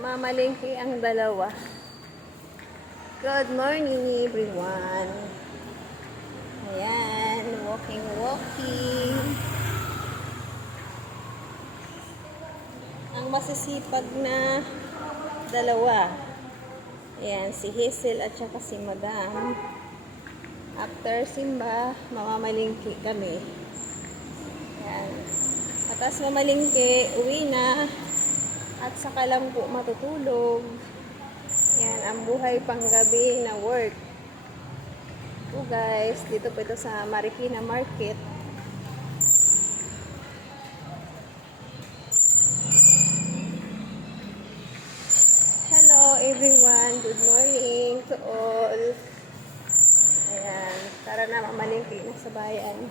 Namamalengke ang dalawa. Good morning everyone. Ayan, walking. Ang masisipag na dalawa. Ayan, si Hazel at saka si Madam. After simba, mamamalingki kami. Ayan. Atas mamalingki, uwi na. At saka lang po matutulog. Ayan, ang buhay panggabi na work. So guys, dito po ito sa Marikina Market. Hello everyone, good morning to all. Ayan, tara na mamalingki na sa bayan.